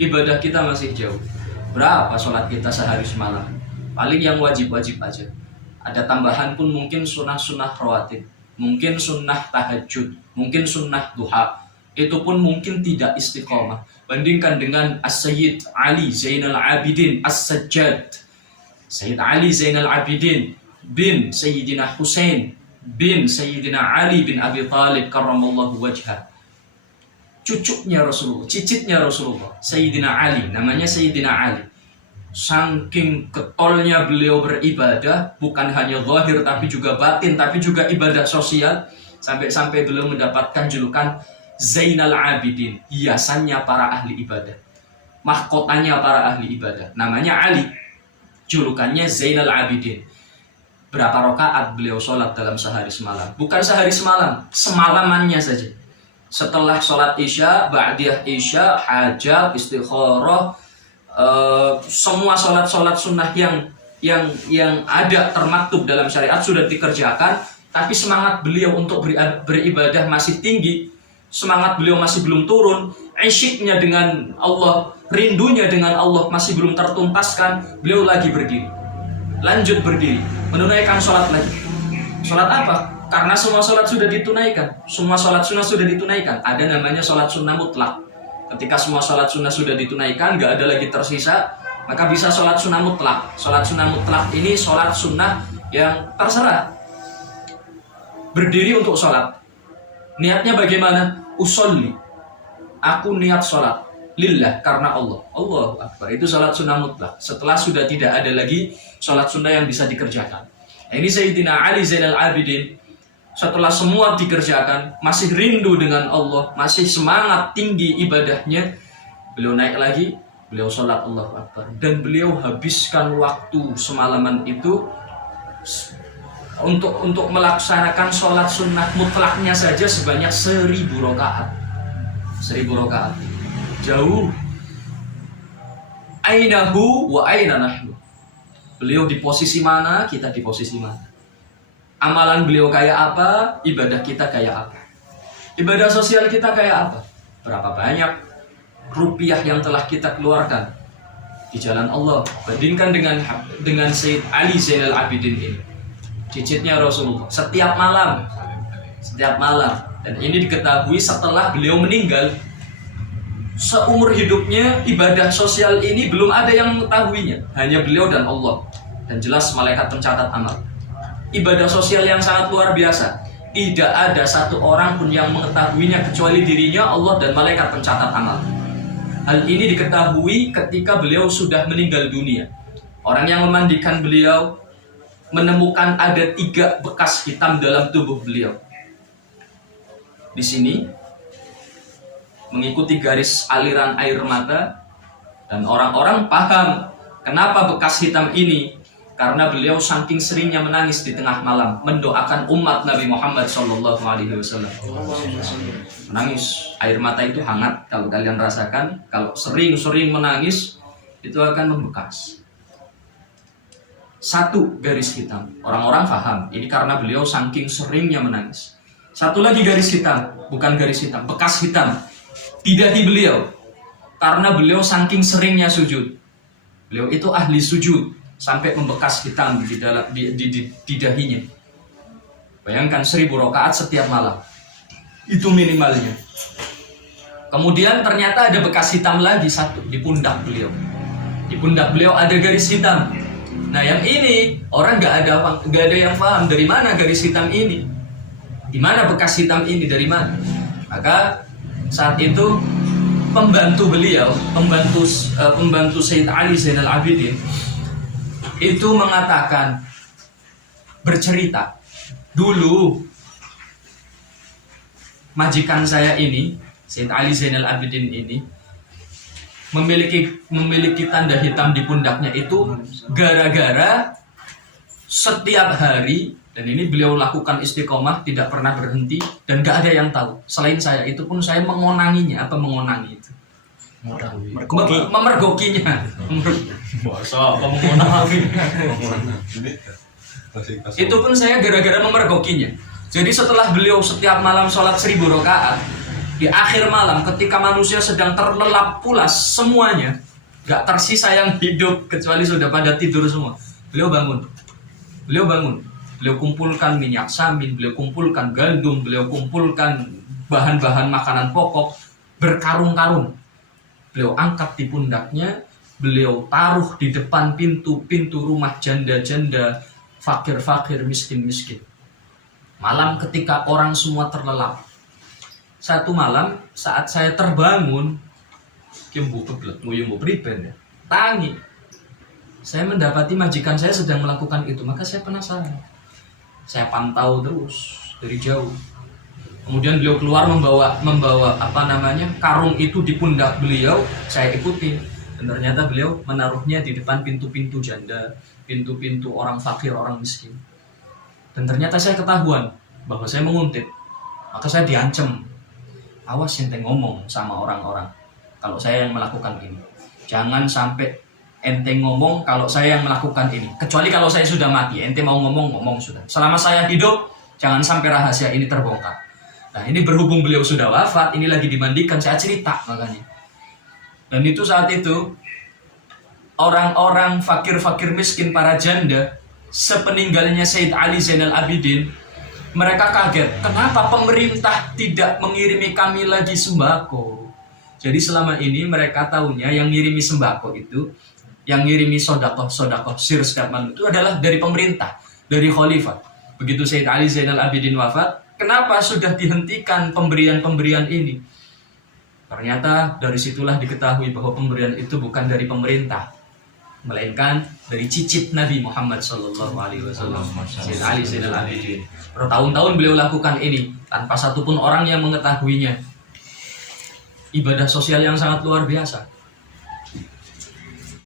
ibadah kita masih jauh. Berapa sholat kita sehari semalam? Paling yang wajib-wajib aja. Ada tambahan pun mungkin sunnah-sunnah rawatib, mungkin sunnah tahajud, mungkin sunnah duha. Itu pun mungkin tidak istiqomah. Bandingkan dengan As-Sayyid Ali Zainal Abidin As-Sajjad, Sayyid Ali Zainal Abidin bin Sayyidina Husain bin Sayyidina Ali bin Abi Thalib karramallahu wajhah. Cucunya Rasulullah, cicitnya Rasulullah, Sayyidina Ali, namanya Sayyidina Ali. Saking ketolnya beliau beribadah, bukan hanya zahir tapi juga batin, tapi juga ibadah sosial, sampai-sampai beliau mendapatkan julukan Zainal Abidin, hiasannya para ahli ibadah, mahkotanya para ahli ibadah. Namanya Ali, julukannya Zainal Abidin. Berapa rakaat beliau sholat dalam sehari semalam? Bukan sehari semalam, semalamannya saja. Setelah sholat isya, ba'diyah isya, hajat, istikharah, semua sholat sunnah yang ada termaktub dalam syariat sudah dikerjakan, tapi semangat beliau untuk beribadah masih tinggi, semangat beliau masih belum turun, isyiknya dengan Allah, rindunya dengan Allah masih belum tertuntaskan. Beliau lagi berdiri, lanjut berdiri, menunaikan sholat lagi. Sholat apa? Karena semua sholat sudah ditunaikan, semua sholat sunnah sudah ditunaikan. Ada namanya sholat sunnah mutlak. Ketika semua sholat sunnah sudah ditunaikan, gak ada lagi tersisa, maka bisa sholat sunnah mutlak. Sholat sunnah mutlak ini sholat sunnah yang terserah. Berdiri untuk sholat. Niatnya bagaimana? Usolli. Aku niat sholat. Lillah, karena Allah. Allahu Akbar. Itu sholat sunnah mutlak. Setelah sudah tidak ada lagi sholat sunnah yang bisa dikerjakan. Nah, ini Sayyidina Ali Zainal Abidin. Setelah semua dikerjakan, masih rindu dengan Allah, masih semangat tinggi ibadahnya, beliau naik lagi, beliau sholat Allahu Akbar. Dan beliau habiskan waktu semalaman itu untuk melaksanakan sholat sunnah mutlaknya saja sebanyak 1000 rakaat. 1000 rakaat. Jauh. Ainahu wa aina nahnu. Beliau di posisi mana, kita di posisi mana. Amalan beliau kayak apa, ibadah kita kayak apa. Ibadah sosial kita kayak apa. Berapa banyak rupiah yang telah kita keluarkan di jalan Allah. Bandingkan dengan Sayyid Ali Zainal Abidin ini, cicitnya Rasulullah, setiap malam. Dan ini diketahui setelah beliau meninggal. Seumur hidupnya ibadah sosial ini belum ada yang mengetahuinya, hanya beliau dan Allah, dan jelas malaikat pencatat amal. Ibadah sosial yang sangat luar biasa. Tidak ada satu orang pun yang mengetahuinya kecuali dirinya, Allah, dan malaikat pencatat amal. Hal ini diketahui ketika beliau sudah meninggal dunia. Orang yang memandikan beliau menemukan ada 3 bekas hitam dalam tubuh beliau. Di sini mengikuti garis aliran air mata, dan orang-orang paham kenapa bekas hitam ini. Karena beliau saking seringnya menangis di tengah malam mendoakan umat Nabi Muhammad SAW. Menangis, air mata itu hangat. Kalau kalian rasakan, kalau sering-sering menangis itu akan membekas. 1 garis hitam. Orang-orang paham ini karena beliau saking seringnya menangis. 1 lagi garis hitam, bukan garis hitam, bekas hitam. Tidak di beliau, karena beliau saking seringnya sujud. Beliau itu ahli sujud, sampai membekas hitam di dahinya. Bayangkan 1000 rakaat setiap malam. Itu minimalnya. Kemudian ternyata ada bekas hitam lagi 1 di pundak beliau. Di pundak beliau ada garis hitam. Nah, yang ini orang nggak ada yang paham dari mana garis hitam ini. Di mana bekas hitam ini, dari mana? Maka saat itu pembantu beliau, pembantu Sayyid Ali Zainal Abidin itu mengatakan, bercerita, dulu majikan saya ini, Sayyid Ali Zainal Abidin ini, memiliki tanda hitam di pundaknya itu gara-gara setiap hari, dan ini beliau lakukan istiqomah, tidak pernah berhenti, dan gak ada yang tahu selain saya. Itu pun saya mengonanginya. Apa mengonangi itu? Memergokinya. Itu pun saya gara-gara memergokinya. Jadi setelah beliau setiap malam sholat 1000 rakaat, Di akhir malam ketika manusia sedang terlelap pulas semuanya, gak tersisa yang hidup kecuali sudah pada tidur semua, beliau bangun. Beliau kumpulkan minyak samin, beliau kumpulkan gandum, beliau kumpulkan bahan-bahan makanan pokok berkarung-karung. Beliau angkat di pundaknya, beliau taruh di depan pintu-pintu rumah janda-janda, fakir-fakir, miskin-miskin. Malam ketika orang semua terlelap. Satu malam saat saya terbangun, tangi, saya mendapati majikan saya sedang melakukan itu, maka saya penasaran. Saya pantau terus dari jauh. Kemudian beliau keluar membawa karung itu di pundak beliau, saya ikuti. Dan ternyata beliau menaruhnya di depan pintu-pintu janda, pintu-pintu orang fakir, orang miskin. Dan ternyata saya ketahuan bahwa saya menguntit. Maka saya diancam. Awas ente ngomong sama orang-orang kalau saya yang melakukan ini. Jangan sampai ente ngomong kalau saya yang melakukan ini. Kecuali kalau saya sudah mati, ente mau ngomong sudah. Selama saya hidup, jangan sampai rahasia ini terbongkar. Nah ini berhubung beliau sudah wafat, ini lagi dimandikan, saya cerita makanya. Dan itu saat itu, orang-orang fakir-fakir miskin, para janda, sepeninggalnya Sayyid Ali Zainal Abidin, mereka kaget, kenapa pemerintah tidak mengirimi kami lagi sembako? Jadi selama ini mereka tahunya yang ngirimi sembako itu, yang ngirimi sodakoh, sir setiap malam itu adalah dari pemerintah, dari khalifah. Begitu Sayyid Ali Zainal Abidin wafat, kenapa sudah dihentikan pemberian-pemberian ini? Ternyata dari situlah diketahui bahwa pemberian itu bukan dari pemerintah, melainkan dari cicit Nabi Muhammad SAW, Sayyid Ali Zainal Abidin. Bertahun-tahun beliau lakukan ini tanpa satupun orang yang mengetahuinya. Ibadah sosial yang sangat luar biasa.